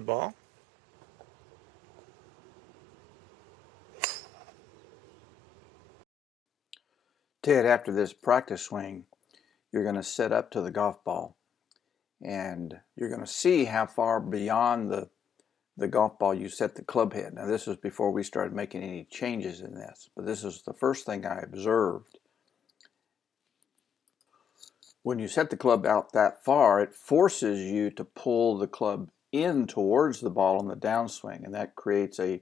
Good ball. Ted, after this practice swing, you're going to set up to the golf ball, and you're going to see how far beyond the golf ball you set the club head. Now, this was before we started making any changes in this, but this is the first thing I observed. When you set the club out that far, it forces you to pull the club in towards the ball on the downswing, and that creates a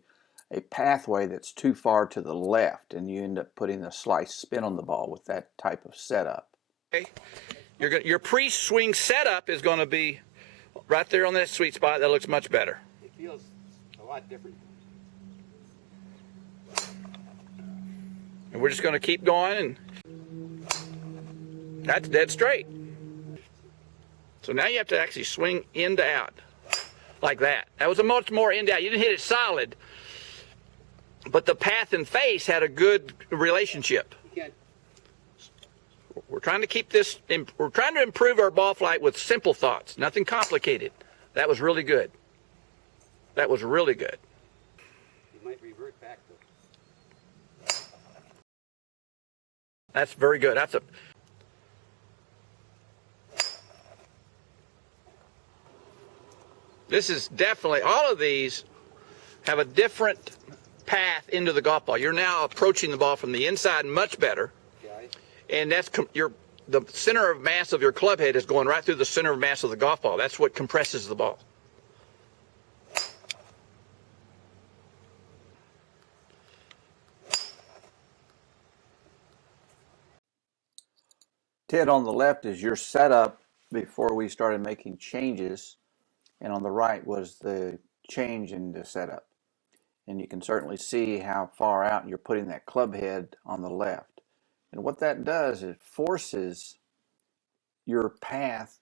pathway that's too far to the left, and you end up putting a slight spin on the ball with that type of setup. Okay. Your pre-swing setup is going to be right there on that sweet spot. That looks much better. It feels a lot different. And we're just going to keep going, and that's dead straight. So now you have to actually swing in to out, like that. That was a much more in to out. You didn't hit it solid, but the path and face had a good relationship. We're trying to keep this, we're trying to improve our ball flight with simple thoughts, nothing complicated. That was really good. That was really good. You might revert back to. That's very good. That's a. This is definitely, all of these have a different path into the golf ball. You're now approaching the ball from the inside much better. And that's the center of mass of your club head is going right through the center of mass of the golf ball. That's what compresses the ball. Ted, on the left is your setup before we started making changes, and on the right was the change in the setup. And you can certainly see how far out you're putting that club head on the left. And what that does is forces your path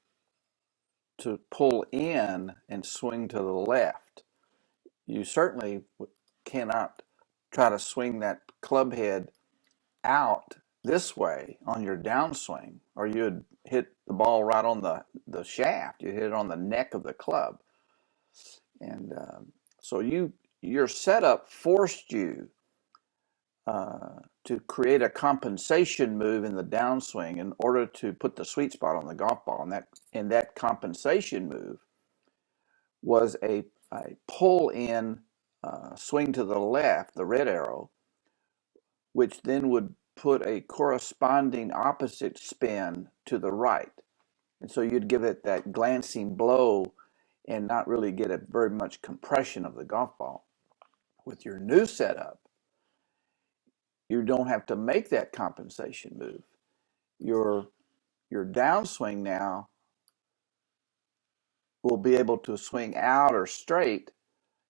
to pull in and swing to the left. You certainly cannot try to swing that club head out this way on your downswing, or you'd hit the ball right on the shaft. You hit it on the neck of the club. And so your setup forced you to create a compensation move in the downswing in order to put the sweet spot on the golf ball. And that compensation move was a pull in swing to the left, the red arrow, which then would put a corresponding opposite spin to the right. And so you'd give it that glancing blow and not really get a very much compression of the golf ball. With your new setup, you don't have to make that compensation move. Your downswing now will be able to swing out or straight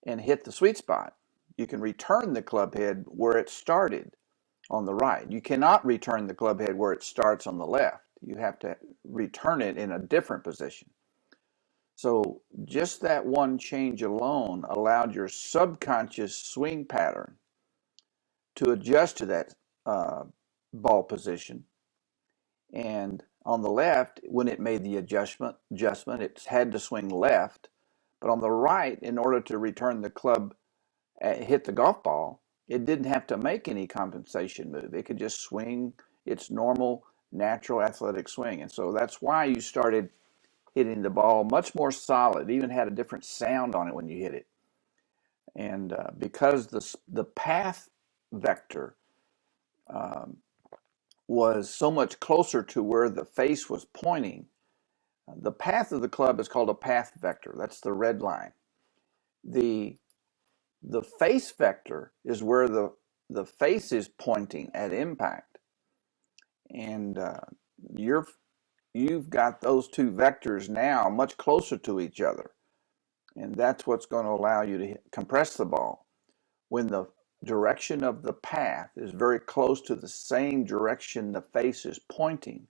and hit the sweet spot. You can return the club head where it started on the right. You cannot return the club head where it starts on the left. You have to return it in a different position. So just that one change alone allowed your subconscious swing pattern to adjust to that ball position. And on the left, when it made the adjustment, it had to swing left. But on the right, in order to return the club, hit the golf ball, it didn't have to make any compensation move. It could just swing its normal, natural athletic swing. And so that's why you started hitting the ball much more solid. It even had a different sound on it when you hit it. And because the path vector was so much closer to where the face was pointing, the path of the club is called a path vector. That's the red line. The face vector is where the face is pointing at impact. And you've got those two vectors now much closer to each other. And that's what's going to allow you to compress the ball. When the direction of the path is very close to the same direction the face is pointing,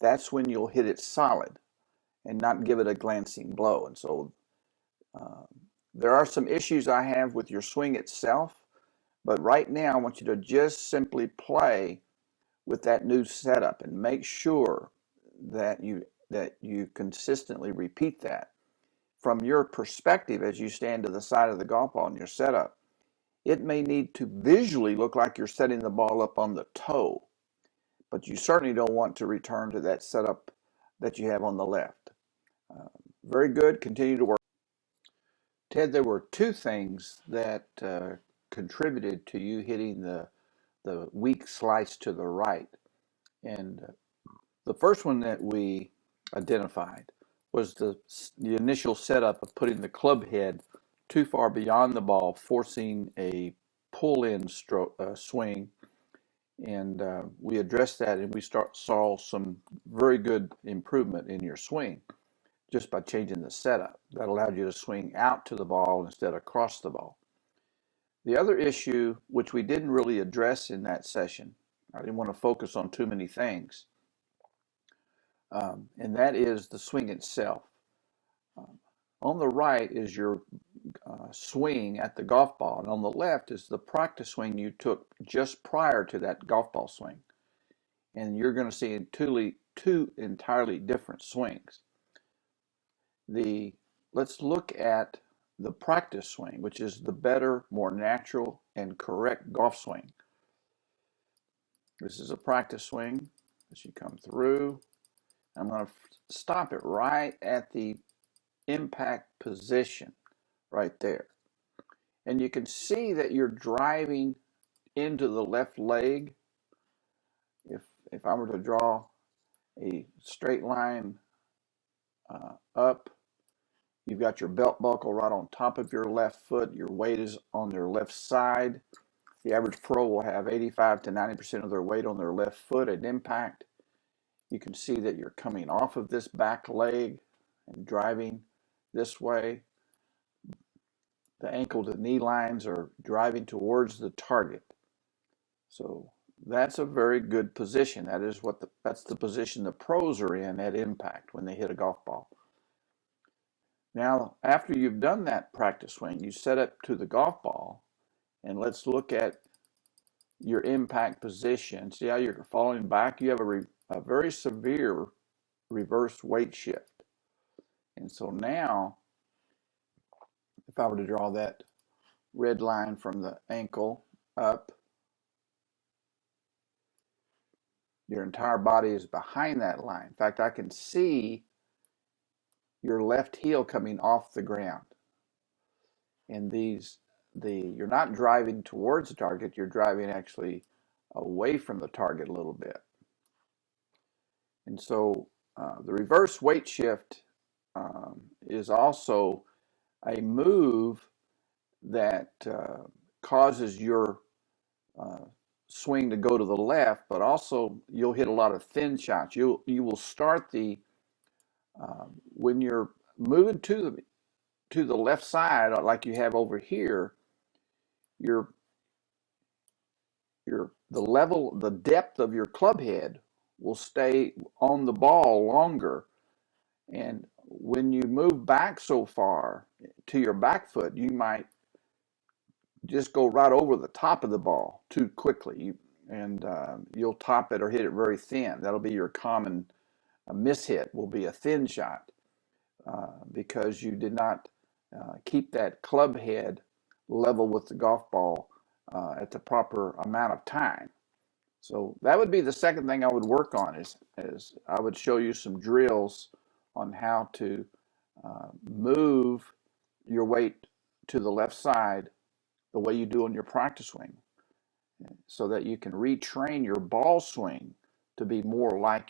that's when you'll hit it solid and not give it a glancing blow. And so there are some issues I have with your swing itself, but right now I want you to just simply play with that new setup and make sure that you consistently repeat that. from your perspective as you stand to the side of the golf ball in your setup, it may need to visually look like you're setting the ball up on the toe, but you certainly don't want to return to that setup that you have on the left. Very good. Continue to work. Ted, there were two things that contributed to you hitting the weak slice to the right. And the first one that we identified was the initial setup of putting the club head too far beyond the ball, forcing a pull-in swing. And we addressed that, and we saw some very good improvement in your swing just by changing the setup. That allowed you to swing out to the ball instead of across the ball. The other issue, which we didn't really address in that session, I didn't want to focus on too many things, and that is the swing itself. On the right is your swing at the golf ball, and on the left is the practice swing you took just prior to that golf ball swing. And you're going to see two entirely different swings. Let's look at the practice swing, which is the better, more natural, and correct golf swing. This is a practice swing as you come through. I'm going to stop it right at the impact position right there. And you can see that you're driving into the left leg. If I were to draw a straight line up, you've got your belt buckle right on top of your left foot. Your weight is on their left side. The average pro will have 85 to 90% of their weight on their left foot at impact. You can see that you're coming off of this back leg and driving this way. The ankle to knee lines are driving towards the target. So that's a very good position. That's the position the pros are in at impact when they hit a golf ball. Now, after you've done that practice swing, you set up to the golf ball, and let's look at your impact position. See how you're falling back? You have a very severe reverse weight shift. And so now, if I were to draw that red line from the ankle up, your entire body is behind that line. In fact, I can see your left heel coming off the ground. And you're not driving towards the target, you're driving actually away from the target a little bit. And so the reverse weight shift is also a move that causes your swing to go to the left, but also you'll hit a lot of thin shots. You will start when you're moving to the left side, like you have over here, the depth of your club head will stay on the ball longer. And when you move back so far to your back foot, you might just go right over the top of the ball too quickly, and you'll top it or hit it very thin. That'll be your common mishit, will be a thin shot because you did not keep that club head level with the golf ball at the proper amount of time. So that would be the second thing I would work on is I would show you some drills on how to move your weight to the left side the way you do on your practice swing, so that you can retrain your ball swing to be more like